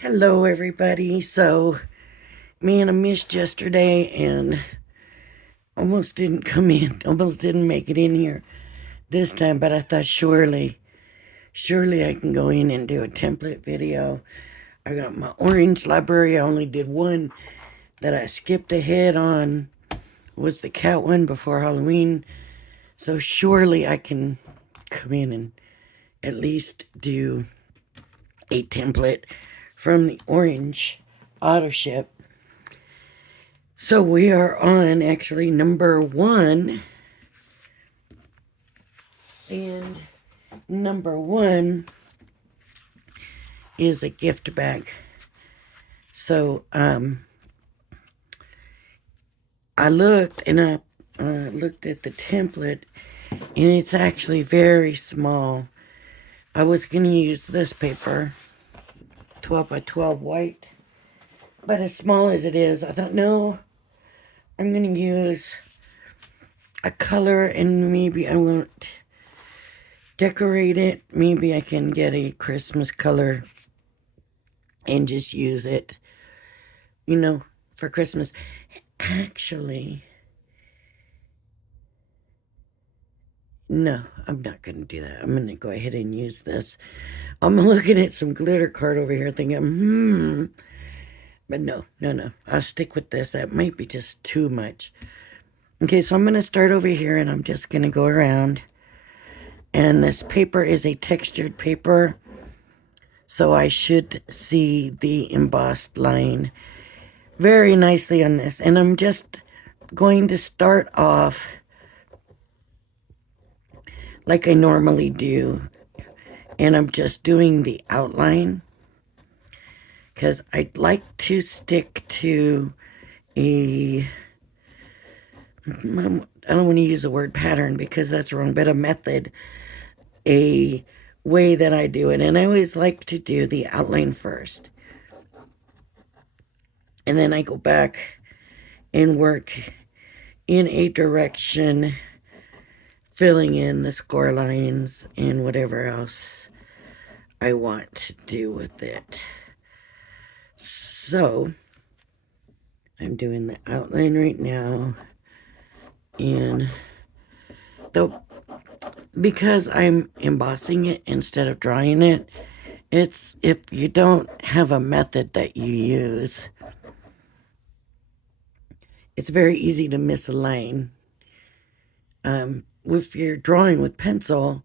Hello, everybody. So, man, I missed yesterday and almost didn't come in, almost didn't make it in here this time, but I thought surely I can go in and do a template video. I got my orange library. I only did one that I skipped ahead on, was the cat one before Halloween. So, surely I can come in and at least do a template from the orange auto ship. So we are on actually number one. And number one is a gift bag. So I looked and I looked at the template and it's actually very small. I was going to use this paper, 12 by 12 white. But as small as it is, I thought, no, I'm going to use a color and maybe I won't decorate it. Maybe I can get a Christmas color and just use it, for Christmas. Actually, no, I'm not going to do that. I'm going to go ahead and use this. I'm looking at some glitter card over here thinking, but no. I'll stick with this. That might be just too much. Okay, so I'm going to start over here and I'm just going to go around. And this paper is a textured paper, so I should see the embossed line very nicely on this. And I'm just going to start off like I normally do. And I'm just doing the outline because I'd like to stick to a, I don't want to use the word pattern because that's wrong, but a method, a way that I do it. And I always like to do the outline first. And then I go back and work in a direction, filling in the score lines and whatever else I want to do with it. So I'm doing the outline right now, and though because I'm embossing it instead of drawing it, it's if you don't have a method that you use, it's very easy to miss a line. If you're drawing with pencil,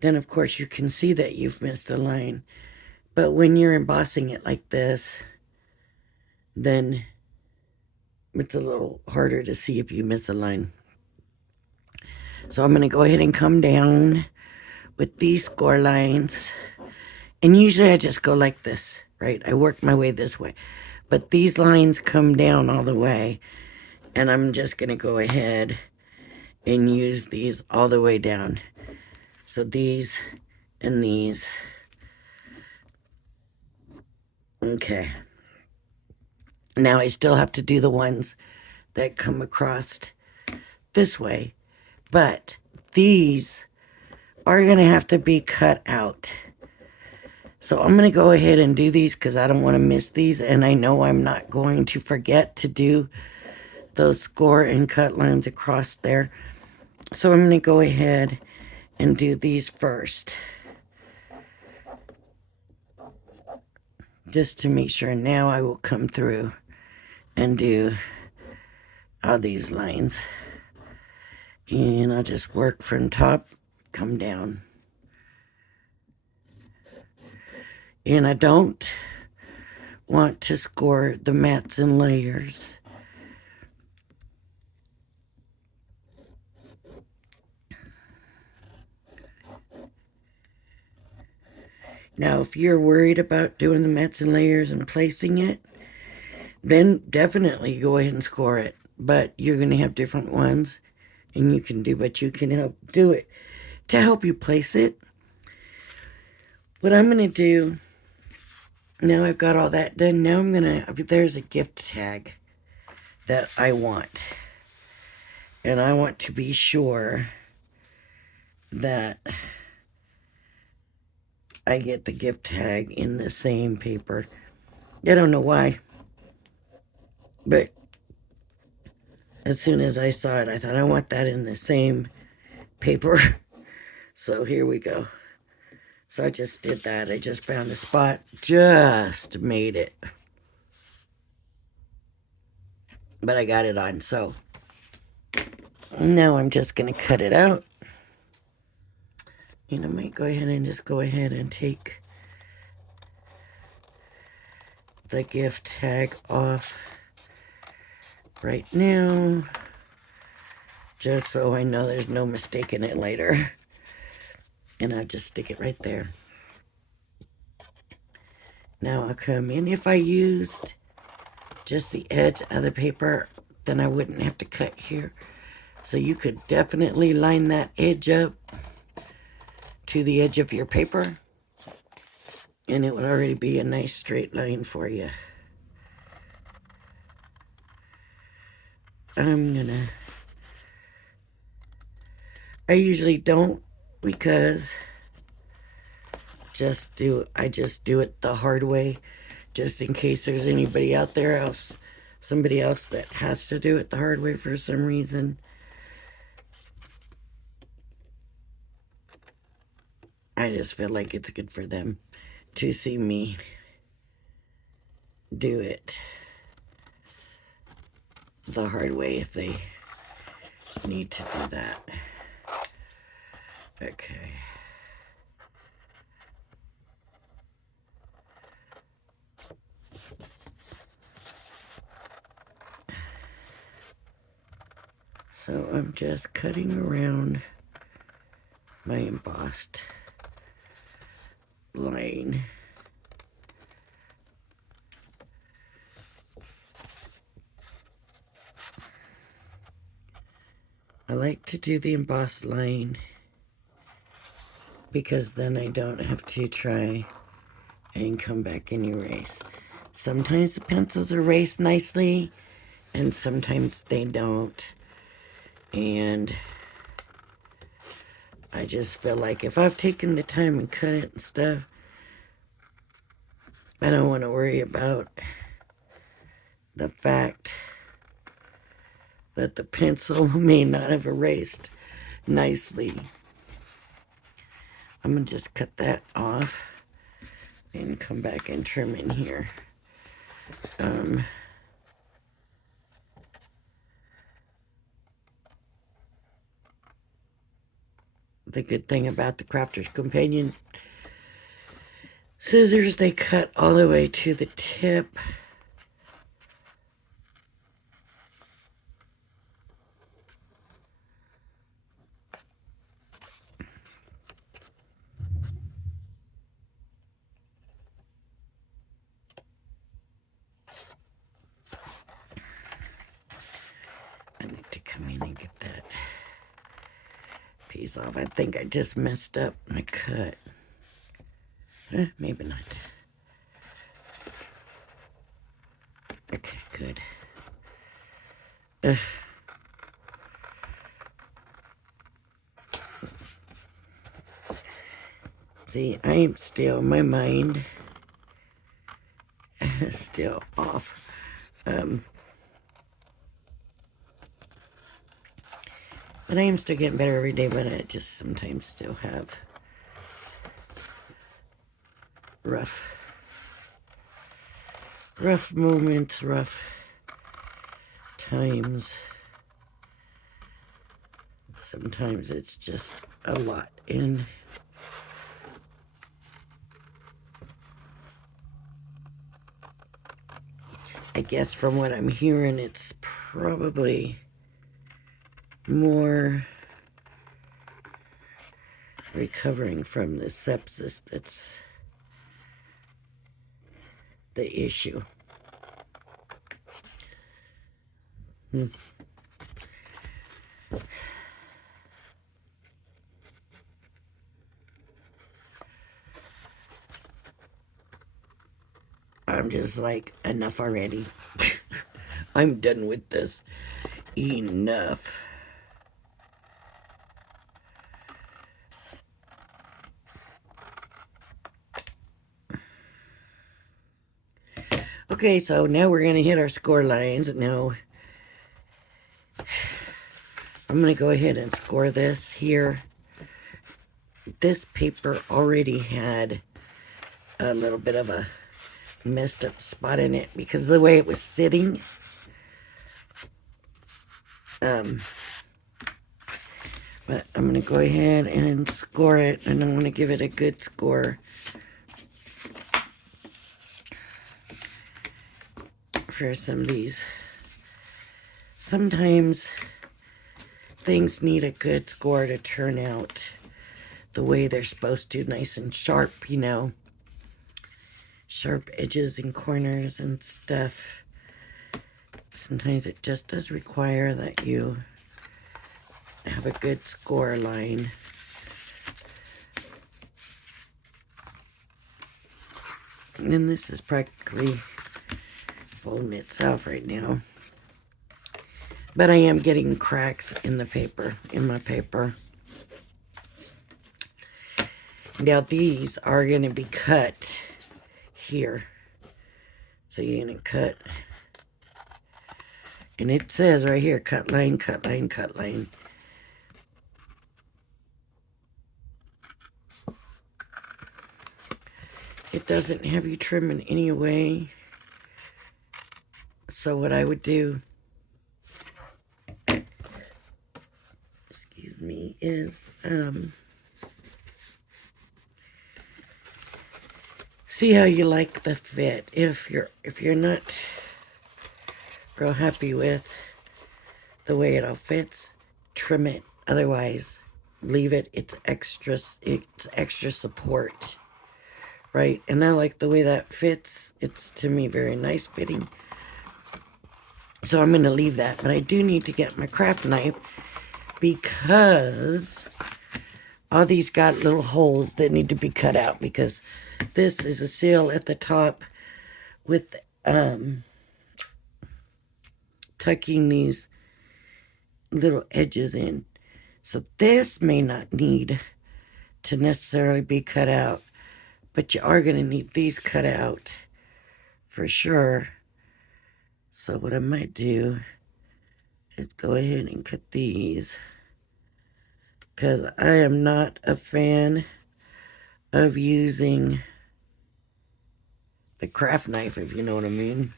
then of course you can see that you've missed a line. But when you're embossing it like this, then it's a little harder to see if you miss a line. So I'm going to go ahead and come down with these score lines. And usually I just go like this, right? I work my way this way. But these lines come down all the way. And I'm just going to go ahead and use these all the way down. So these and these. Okay. Now I still have to do the ones that come across this way. But these are going to have to be cut out. So I'm going to go ahead and do these because I don't want to miss these. And I know I'm not going to forget to do those score and cut lines across there. So I'm going to go ahead and do these first, just to make sure. Now I will come through and do all these lines. And I'll just work from top, come down. And I don't want to score the mats and layers. Now, if you're worried about doing the mats and layers and placing it, then definitely go ahead and score it. But you're going to have different ones, and you can do, but you can help do it to help you place it. What I'm going to do, now I've got all that done, now I'm going to, there's a gift tag that I want. And I want to be sure that I get the gift tag in the same paper. I don't know why, but as soon as I saw it, I thought I want that in the same paper. So here we go. So I just did that. I just found a spot, just made it. But I got it on, so now I'm just going to cut it out. And I might go ahead and take the gift tag off right now, just so I know there's no mistaking it later. And I'll just stick it right there. Now I'll come in. If I used just the edge of the paper, then I wouldn't have to cut here. So you could definitely line that edge up to the edge of your paper, and it would already be a nice straight line for you. I usually don't, because I just do it the hard way, just in case there's anybody out there somebody else that has to do it the hard way for some reason. I just feel like it's good for them to see me do it the hard way if they need to do that. Okay. So I'm just cutting around my embossed line. I like to do the embossed line because then I don't have to try and come back and erase. Sometimes the pencils erase nicely and sometimes they don't. And I just feel like if I've taken the time and cut it and stuff, I don't want to worry about the fact that the pencil may not have erased nicely. I'm going to just cut that off and come back and trim in here. The good thing about the Crafter's Companion scissors, they cut all the way to the tip. I need to come in and get that piece off. I think I just messed up my cut. Maybe not. Okay, good. See, I am still, my mind is still off. But I am still getting better every day, but I just sometimes still have rough moments, rough times. Sometimes it's just a lot. And I guess from what I'm hearing, it's probably more recovering from the sepsis that's the issue. I'm just like, enough already. I'm done with this. Enough. Okay, so now we're going to hit our score lines. Now, I'm going to go ahead and score this here. This paper already had a little bit of a messed up spot in it because of the way it was sitting. But I'm going to go ahead and score it, and I'm going to give it a good score for some of these. Sometimes things need a good score to turn out the way they're supposed to, nice and sharp, you know. Sharp edges and corners and stuff. Sometimes it just does require that you have a good score line. And this is practically folding itself right now. But I am getting cracks in the paper, in my paper. Now these are going to be cut here. So you're going to cut. And it says right here, cut line, cut line, cut line. It doesn't have you trim in any way. So what I would do, excuse me, is see how you like the fit. If you're not real happy with the way it all fits, trim it. Otherwise, leave it. It's extra support. Right, and I like the way that fits. It's, to me, very nice fitting. So I'm going to leave that. But I do need to get my craft knife because all these got little holes that need to be cut out because this is a seal at the top with tucking these little edges in. So this may not need to necessarily be cut out. But you are going to need these cut out for sure. So what I might do is go ahead and cut these. Because I am not a fan of using the craft knife, if you know what I mean.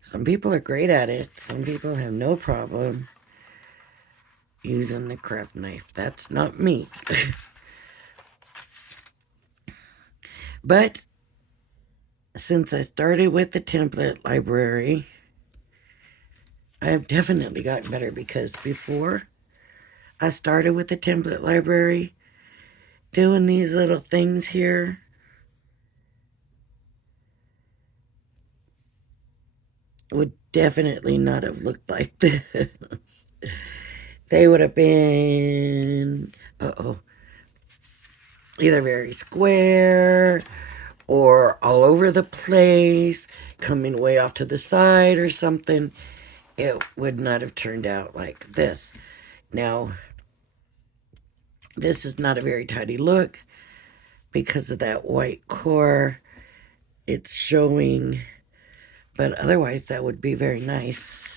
Some people are great at it. Some people have no problem using the craft knife. That's not me. But since I started with the template library, I have definitely gotten better because before I started with the template library, doing these little things here, would definitely not have looked like this. They would have been, either very square or all over the place, coming way off to the side or something. It would not have turned out like this. Now, this is not a very tidy look because of that white core. It's showing, but otherwise that would be very nice.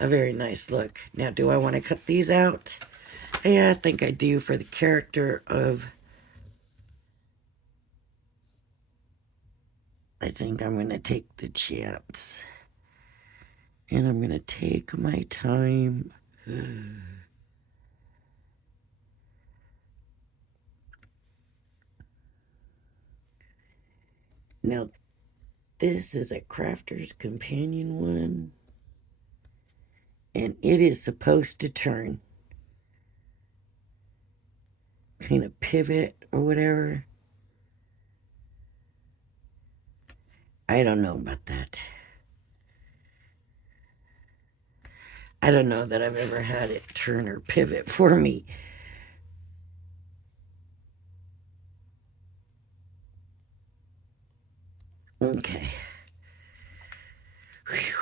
A very nice look. Now, do I want to cut these out? Yeah, I think I do for the character of... I think I'm going to take the chance. And I'm going to take my time. Now, this is a Crafter's Companion one. And it is supposed to turn. Kind of pivot or whatever. I don't know about that. I don't know that I've ever had it turn or pivot for me. Okay. Whew.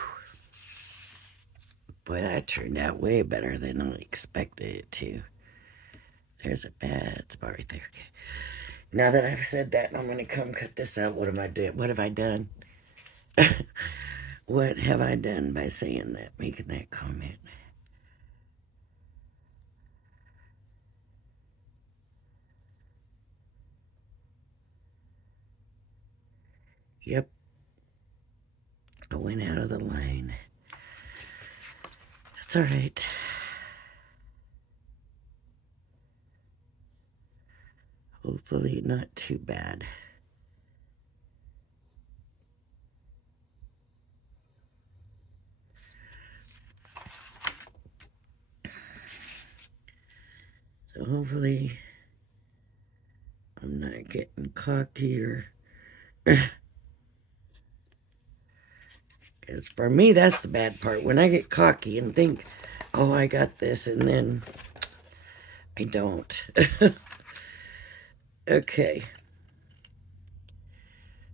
Boy, that turned out way better than I expected it to. There's a bad spot right there. Okay. Now that I've said that, I'm going to come cut this out. What am I doing? What have I done? What have I done by saying that, making that comment? Yep. I went out of the line. That's all right. Hopefully not too bad. So hopefully I'm not getting cocky or... Because for me, that's the bad part. When I get cocky and think, oh, I got this, and then I don't. Okay.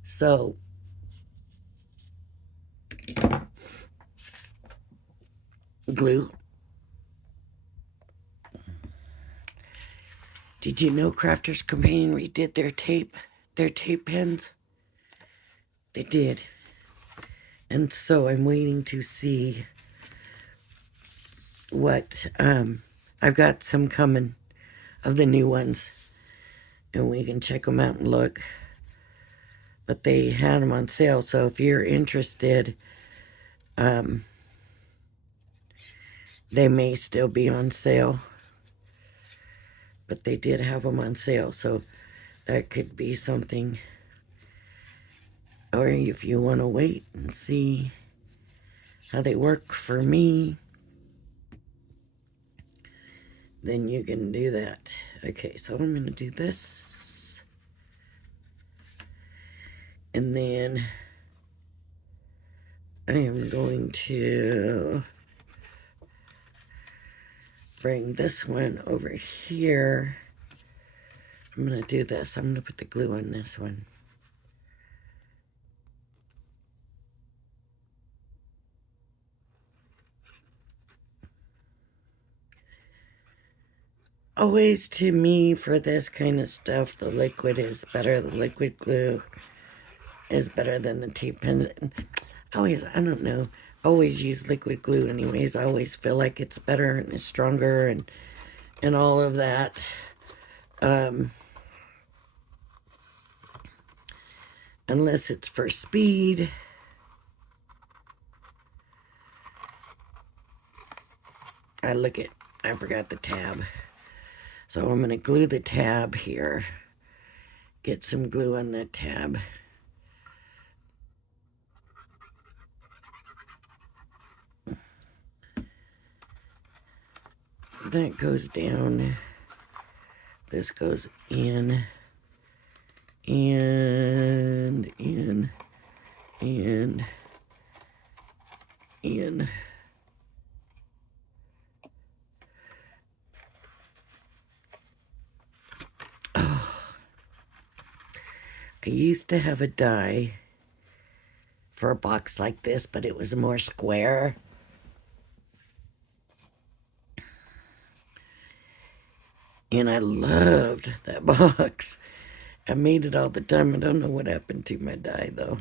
So, glue. Did you know Crafters Companion redid their tape pens? They did. And so I'm waiting to see what, I've got some coming of the new ones. And we can check them out and look. But they had them on sale, so if you're interested, they may still be on sale. But they did have them on sale, so that could be something. Or if you want to wait and see how they work for me, then you can do that. Okay, so I'm going to do this. And then I am going to bring this one over here. I'm going to do this. I'm going to put the glue on this one. Always, to me, for this kind of stuff, the liquid is better. The liquid glue is better than the tape pens. Always, I don't know, always use liquid glue anyways. I always feel like it's better and it's stronger and all of that. Unless it's for speed. I forgot the tab. So I'm going to glue the tab here. Get some glue on that tab. That goes down. This goes in. And in. And in. I used to have a die for a box like this, but it was more square. And I loved that box. I made it all the time. I don't know what happened to my die, though.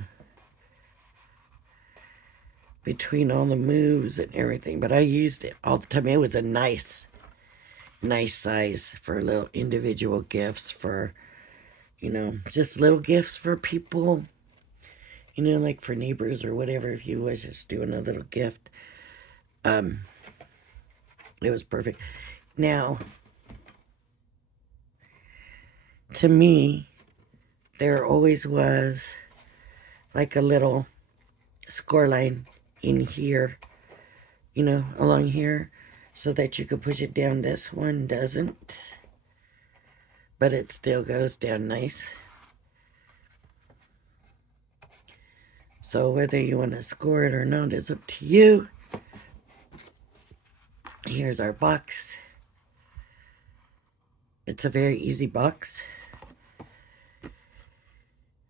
Between all the moves and everything. But I used it all the time. It was a nice size for little individual gifts for, just little gifts for people. Like for neighbors or whatever, if you was just doing a little gift. It was perfect. Now, to me, there always was like a little score line in here, along here, so that you could push it down. This one doesn't, but it still goes down nice. So whether you want to score it or not is up to you. Here's our box. It's a very easy box.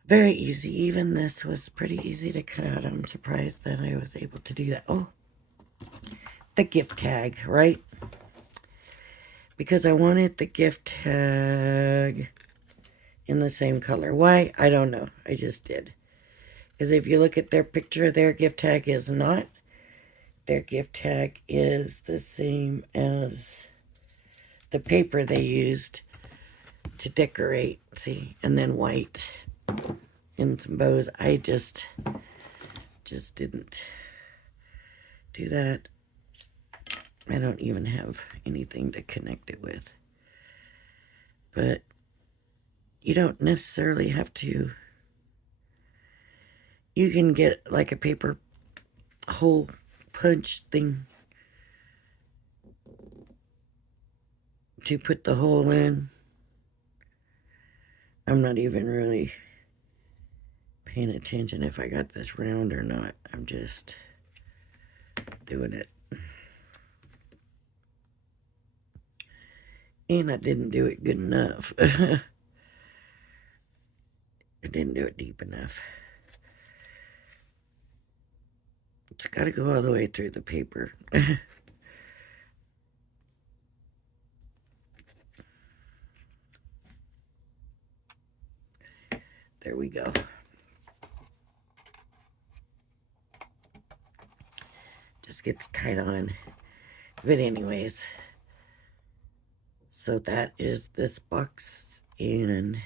Very easy. Even this was pretty easy to cut out. I'm surprised that I was able to do that. Oh, the gift tag, right? because I wanted the gift tag in the same color. Why? I don't know. I just did. Because if you look at their picture, their gift tag is not. Their gift tag is the same as the paper they used to decorate. See? And then white and some bows. I just didn't do that. I don't even have anything to connect it with. But you don't necessarily have to. You can get like a paper hole punch thing to put the hole in. I'm not even really paying attention if I got this round or not. I'm just doing it. And I didn't do it good enough. I didn't do it deep enough. It's got to go all the way through the paper. There we go. Just gets tight on. But anyways, so that is this box, and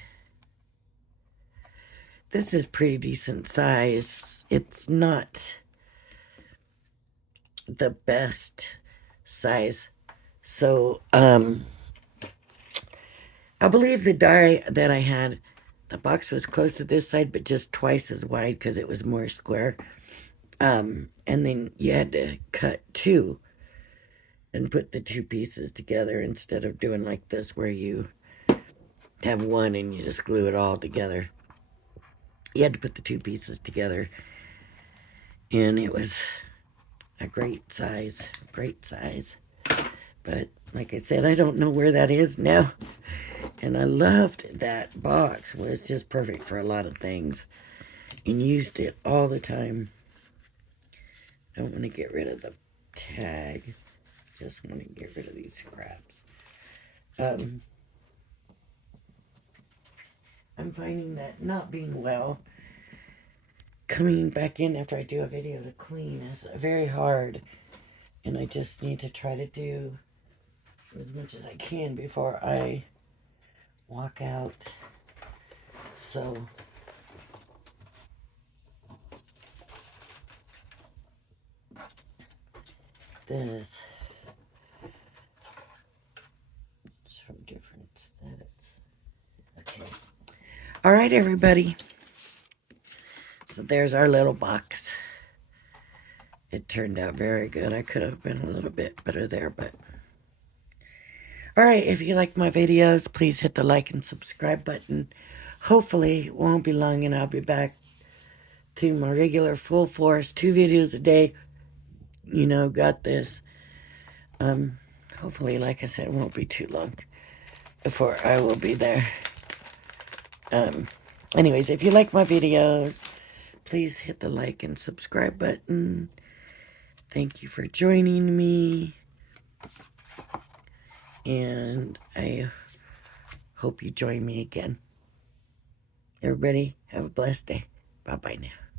this is pretty decent size. It's not the best size. So, I believe the die that I had, the box was close to this side, but just twice as wide because it was more square. And then you had to cut two and put the two pieces together instead of doing like this where you have one and you just glue it all together. You had to put the two pieces together. And it was a great size. But like I said, I don't know where that is now. And I loved that box. It was just perfect for a lot of things. And used it all the time. Don't want to get rid of the tag. Just want to get rid of these scraps. I'm finding that not being well, coming back in after I do a video to clean is very hard. And I just need to try to do as much as I can before I walk out. So this is from different sets. Okay. All right, everybody. So there's our little box. It turned out very good. I could have been a little bit better there, but... Alright, if you like my videos, please hit the like and subscribe button. Hopefully, it won't be long and I'll be back to my regular full force, 2 videos a day. You know, got this. Hopefully, like I said, it won't be too long before I will be there. Anyways, if you like my videos, please hit the like and subscribe button. Thank you for joining me. And I hope you join me again. Everybody, have a blessed day. Bye-bye now.